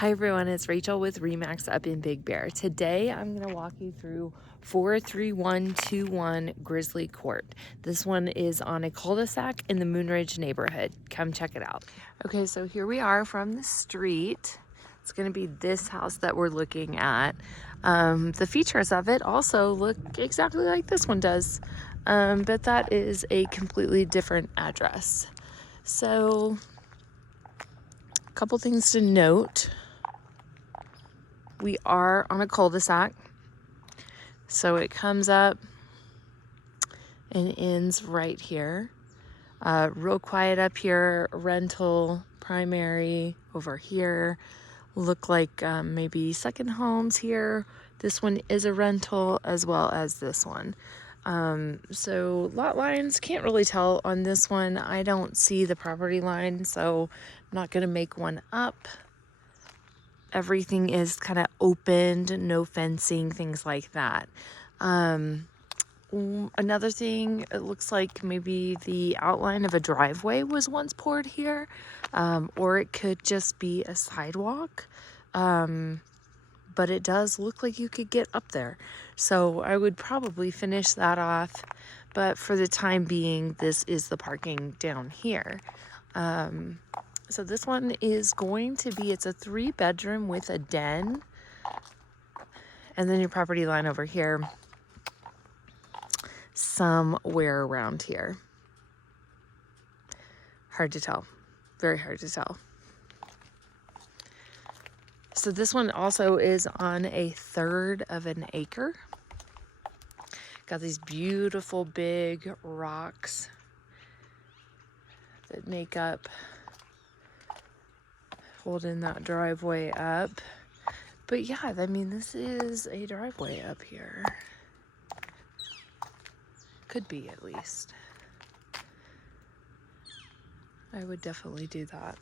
Hi everyone, it's Rachel with Remax up in Big Bear. Today I'm going to walk you through 43121 Grizzly Court. This one is on a cul-de-sac in the Moonridge neighborhood. Come check it out. Okay, so here we are from the street. It's going to be this house that we're looking at. The features of it also look exactly like this one does, but that is a completely different address. So, a couple things to note. We are on a cul-de-sac, so it comes up and ends right here. Real quiet up here, rental, primary over here. Look like maybe second homes here. This one is a rental as well as this one. So lot lines, can't really tell on this one. I don't see the property line, so I'm not gonna make one up. Everything is kind of opened, no fencing, things like that. Another thing, it looks like maybe the outline of a driveway was once poured here, or it could just be a sidewalk. But it does look like you could get up there. So I would probably finish that off. But for the time being, this is the parking down here. So this one is going to be, it's a 3-bedroom with a den. And then your property line over here, somewhere around here. Hard to tell, very hard to tell. So this one also is on 1/3 of an acre. Got these beautiful big rocks that make up, holding that driveway up. But yeah, I mean, this is a driveway up here. Could be, at least. I would definitely do that.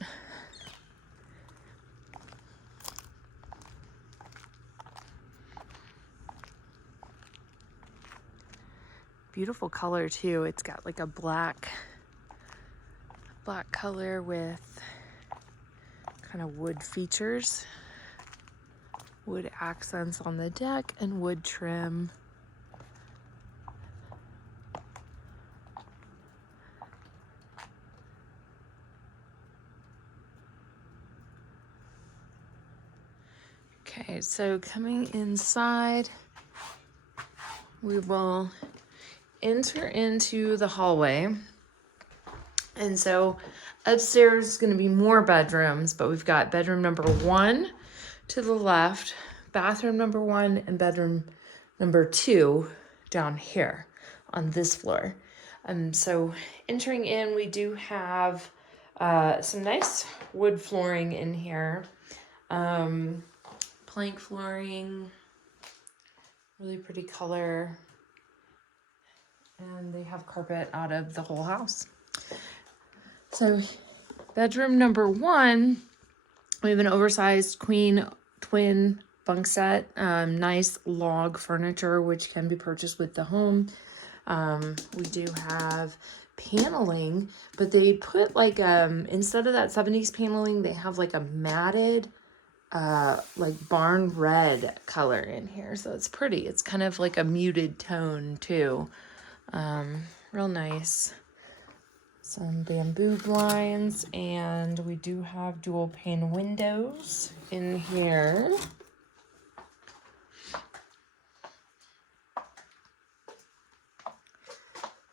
Beautiful color too. It's got like a black color with kind of wood features, wood accents on the deck, and wood trim. Okay, so coming inside, we will enter into the hallway. And so upstairs is going to be more bedrooms, but we've got bedroom number 1 to the left, bathroom number 1, and bedroom number 2 down here on this floor. So entering in, we do have some nice wood flooring in here. Plank flooring, really pretty color. And they have carpet out of the whole house. So bedroom number 1, we have an oversized queen twin bunk set, nice log furniture, which can be purchased with the home. We do have paneling, but they put like, instead of that 70s paneling, they have like a matted, like barn red color in here. So it's pretty. It's kind of like a muted tone too. Real nice. Some bamboo blinds, and we do have dual pane windows in here.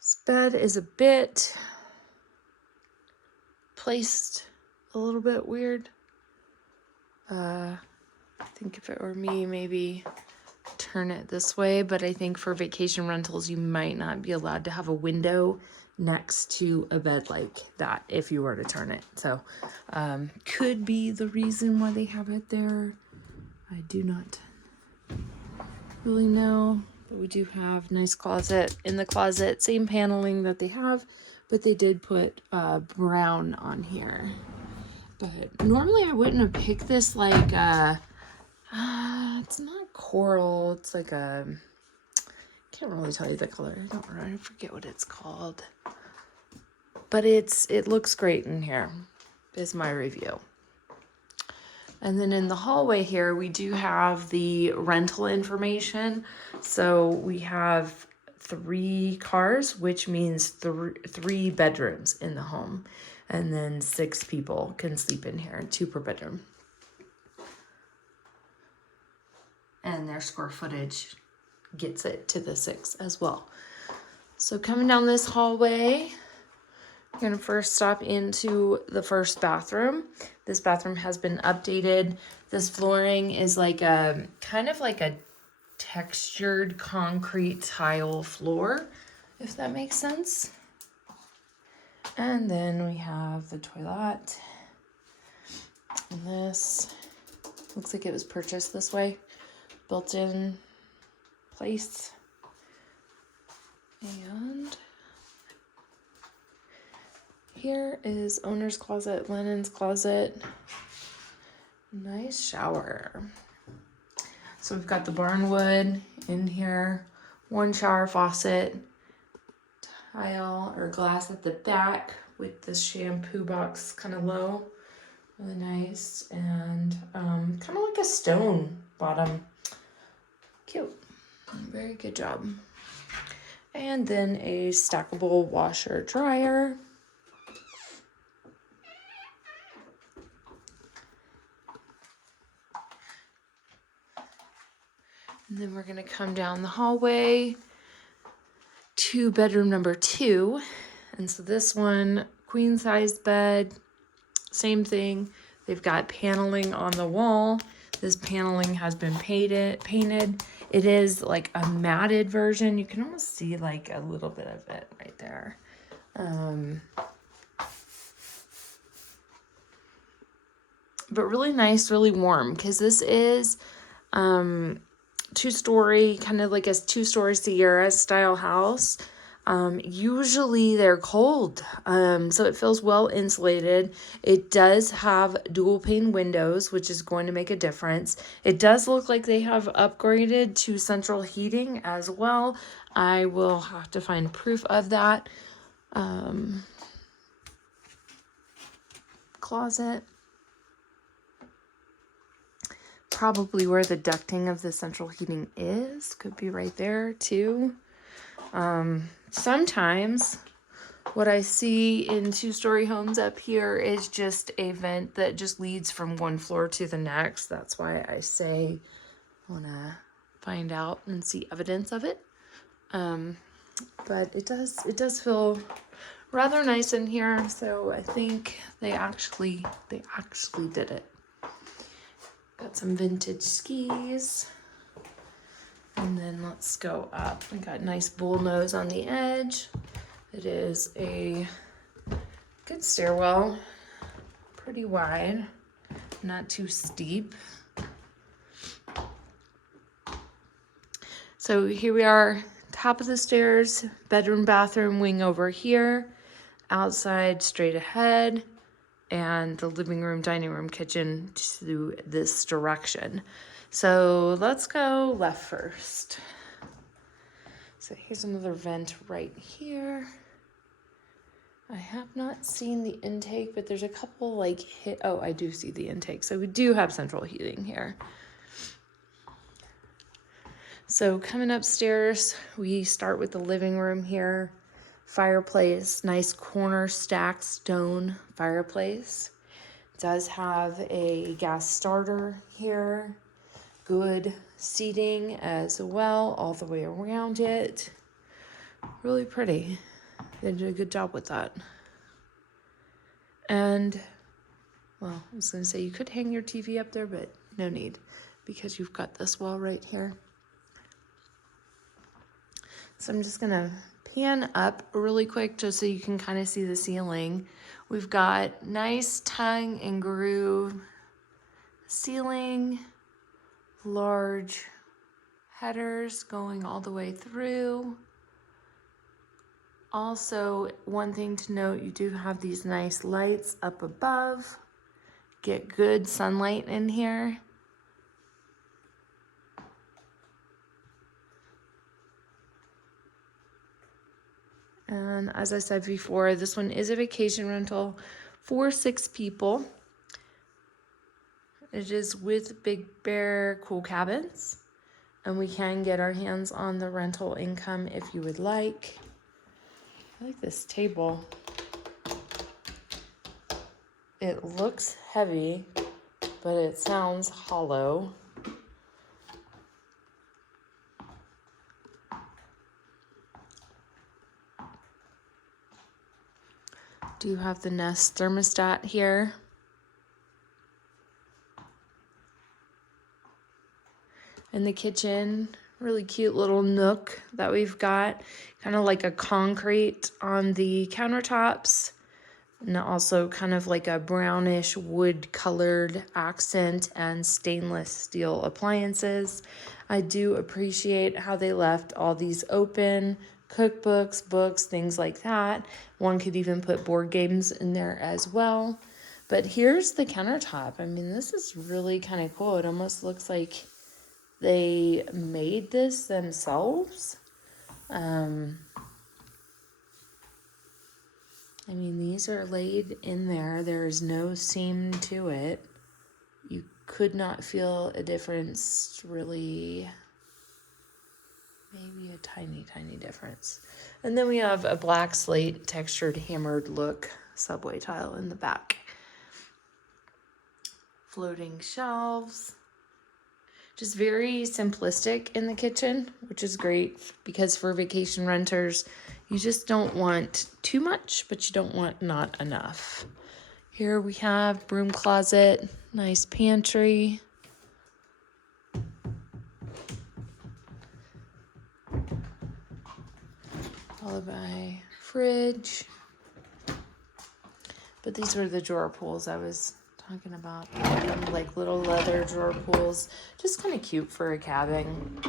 This bed is a bit placed a little bit weird. I think if it were me, maybe turn it this way, but I think for vacation rentals, you might not be allowed to have a window next to a bed like that if you were to turn it. So could be the reason why they have it there. I do not really know, but we do have nice closet. In the closet, same paneling that they have, but they did put brown on here. But normally I wouldn't have picked this, like it's not coral, it's like a, can't really tell you the color. I forget what it's called. But it looks great in here, is my review. And then in the hallway here, we do have the rental information. So we have 3 cars, which means 3 bedrooms in the home. And then 6 people can sleep in here, 2 per bedroom. And their square footage gets it to the 6 as well. So coming down this hallway, you're gonna first stop into the first bathroom. This bathroom has been updated. This flooring is like a kind of like a textured concrete tile floor, if that makes sense. And then we have the toilet. And this looks like it was purchased this way, built-in place. And here is owner's closet, linen's closet. Nice shower. So we've got the barnwood in here, 1 shower faucet, tile or glass at the back with the shampoo box kind of low. Really nice. And kind of like a stone bottom. Cute. Very good job. And then a stackable washer dryer. And then we're going to come down the hallway to bedroom number 2. And so this one, queen size bed, same thing. They've got paneling on the wall. This paneling has been painted. It is like a matted version. You can almost see like a little bit of it right there. But really nice, really warm, because this is 2-story, kind of like a 2-story Sierra style house. Usually they're cold, so it feels well insulated. It does have dual pane windows, which is going to make a difference. It does look like they have upgraded to central heating as well. I will have to find proof of that. Closet. Probably where the ducting of the central heating is. Could be right there too. Sometimes what I see in 2-story homes up here is just a vent that just leads from one floor to the next. That's why I say I want to find out and see evidence of it. But it does feel rather nice in here. So I think they actually did it. Got some vintage skis. And then let's go up. We got nice bull nose on the edge. It is a good stairwell, pretty wide, not too steep. So here we are, top of the stairs, bedroom, bathroom, wing over here, outside straight ahead, and the living room, dining room, kitchen to this direction. So let's go left first. So here's another vent right here. I have not seen the intake, but there's a couple like oh, I do see the intake. So we do have central heating here. So coming upstairs, we start with the living room here. Fireplace, nice corner stacked stone fireplace. It does have a gas starter here. Good seating as well, all the way around it. Really pretty. They did a good job with that. And, well, I was gonna say you could hang your TV up there, but no need, because you've got this wall right here. So I'm just gonna pan up really quick just so you can kind of see the ceiling. We've got nice tongue and groove ceiling, large headers going all the way through. Also, one thing to note, you do have these nice lights up above. Get good sunlight in here. And as I said before, this one is a vacation rental for 6 people. It is with Big Bear Cool Cabins, and we can get our hands on the rental income if you would like. I like this table. It looks heavy, but it sounds hollow. Do have the Nest thermostat here. In the kitchen, really cute little nook that we've got, kind of like a concrete on the countertops, and also kind of like a brownish wood colored accent and stainless steel appliances. I do appreciate how they left all these open, cookbooks, books, things like that. One could even put board games in there as well. But here's the countertop. I mean, this is really kind of cool. It almost looks like they made this themselves. I mean, these are laid in there. There is no seam to it. You could not feel a difference, really. Maybe a tiny, tiny difference. And then we have a black slate textured hammered look subway tile in the back. Floating shelves. Just very simplistic in the kitchen, which is great because for vacation renters, you just don't want too much, but you don't want not enough. Here we have broom closet, nice pantry. Followed by fridge. But these were the drawer pulls I was talking about, like little leather drawer pulls, just kind of cute for a cabin.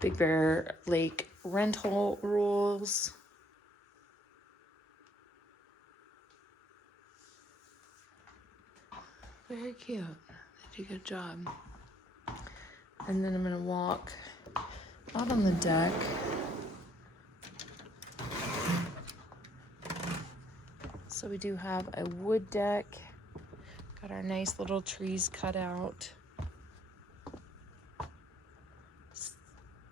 Big Bear Lake rental rules. Very cute. They do a good job. And then I'm gonna walk out on the deck. So we do have a wood deck. Got our nice little trees cut out. As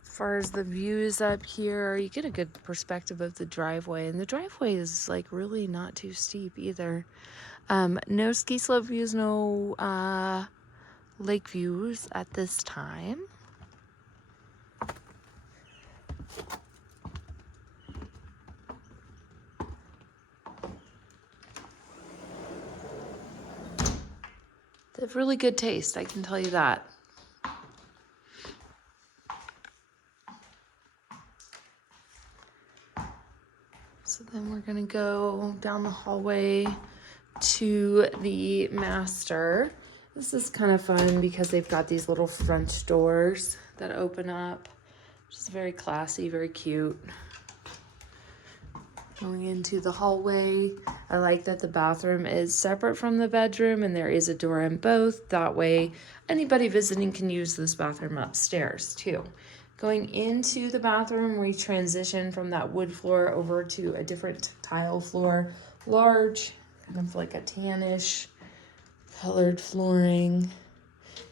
far as the views up here, you get a good perspective of the driveway. And the driveway is like really not too steep either. No ski slope views, no lake views at this time. They have really good taste, I can tell you that. So then we're gonna go down the hallway to the master. This is kind of fun because they've got these little French doors that open up, which is very classy, very cute. Going into the hallway, I like that the bathroom is separate from the bedroom and there is a door in both. That way, anybody visiting can use this bathroom upstairs too. Going into the bathroom, we transition from that wood floor over to a different tile floor. Large, kind of like a tannish colored flooring.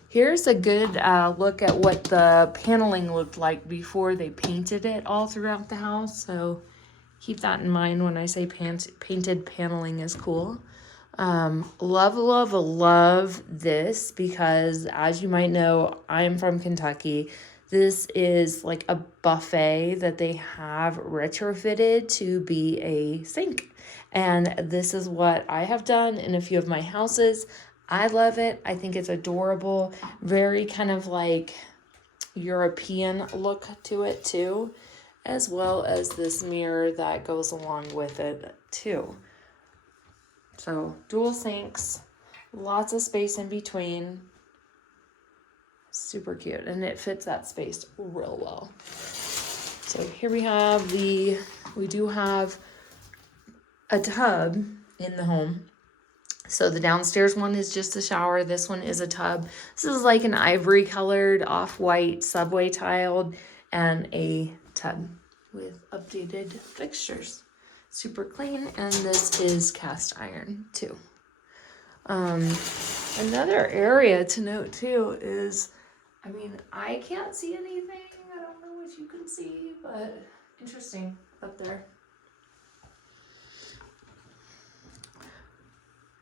Here's a good look at what the paneling looked like before they painted it all throughout the house. So keep that in mind when I say painted paneling is cool. Love this because, as you might know, I'm from Kentucky. This is like a buffet that they have retrofitted to be a sink. And this is what I have done in a few of my houses. I love it. I think it's adorable. Very kind of like European look to it too, as well as this mirror that goes along with it too. So dual sinks, lots of space in between. Super cute, and it fits that space real well. So here we do have a tub in the home. So the downstairs one is just a shower. This one is a tub. This is like an ivory colored off-white subway tiled and a tub with updated fixtures. super clean, and this is cast iron too. Another area to note too is, I mean, I can't see anything. I don't know what you can see, but interesting up there.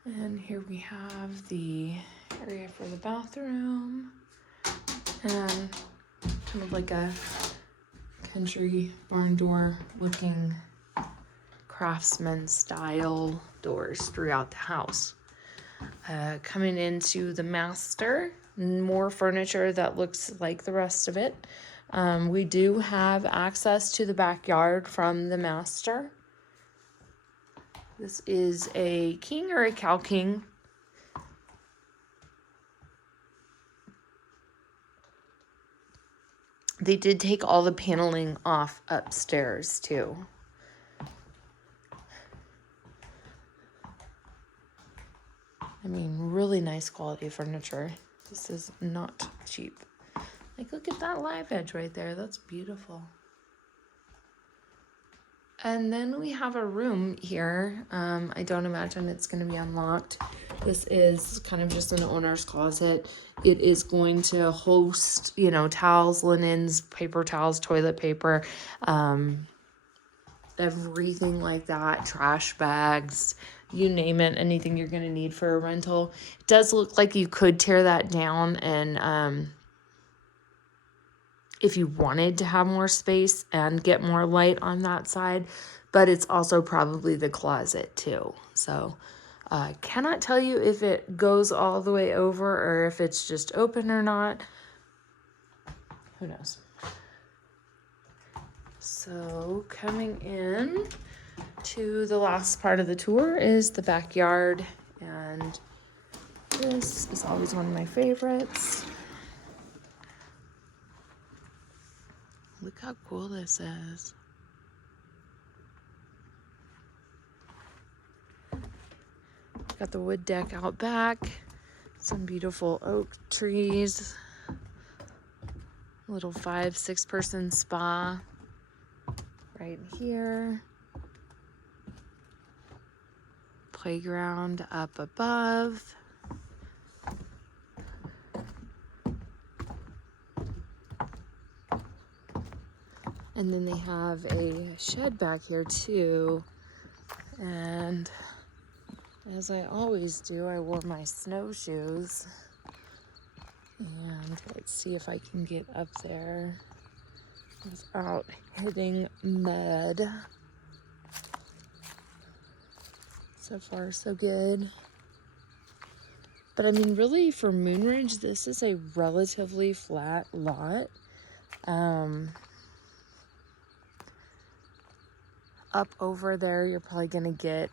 And here we have the area for the bathroom, and kind of like a country barn door looking craftsman style doors throughout the house. Coming into the master, more furniture that looks like the rest of it. We do have access to the backyard from the master. This is a king or a cow king. They did take all the paneling off upstairs too. I mean, really nice quality furniture. This is not cheap. Like, look at that live edge right there. That's beautiful. And then we have a room here. I don't imagine it's going to be unlocked. This is kind of just an owner's closet. It is going to host, you know, towels, linens, paper towels, toilet paper, everything like that, trash bags, you name it, anything you're going to need for a rental. It does look like you could tear that down and if you wanted to have more space and get more light on that side, but it's also probably the closet too. So cannot tell you if it goes all the way over or if it's just open or not. Who knows? So coming in to the last part of the tour is the backyard, and this is always one of my favorites. Look how cool this is. Got the wood deck out back, some beautiful oak trees, little 5-6 person spa right here. Playground up above. And then they have a shed back here too. And as I always do, I wore my snowshoes. And let's see if I can get up there without hitting mud. So far, so good. But I mean, really, for Moonridge, this is a relatively flat lot. Up over there, you're probably gonna get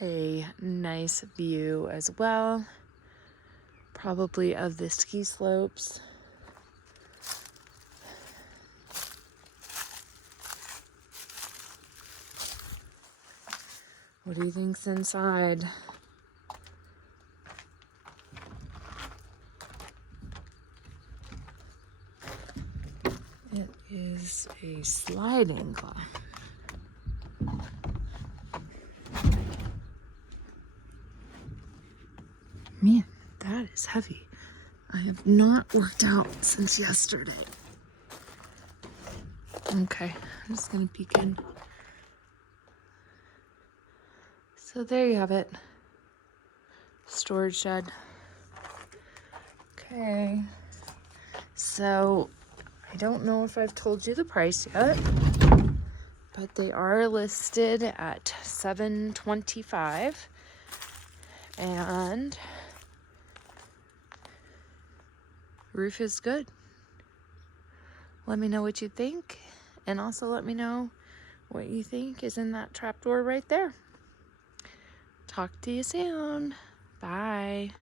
a nice view as well. Probably of the ski slopes. What do you think's inside? It is a sliding glass. Man, that is heavy. I have not worked out since yesterday. Okay, I'm just gonna peek in. So there you have it. Storage shed. Okay. So I don't know if I've told you the price yet, but they are listed at $725, and roof is good. Let me know what you think, and also let me know what you think is in that trapdoor right there. Talk to you soon. Bye.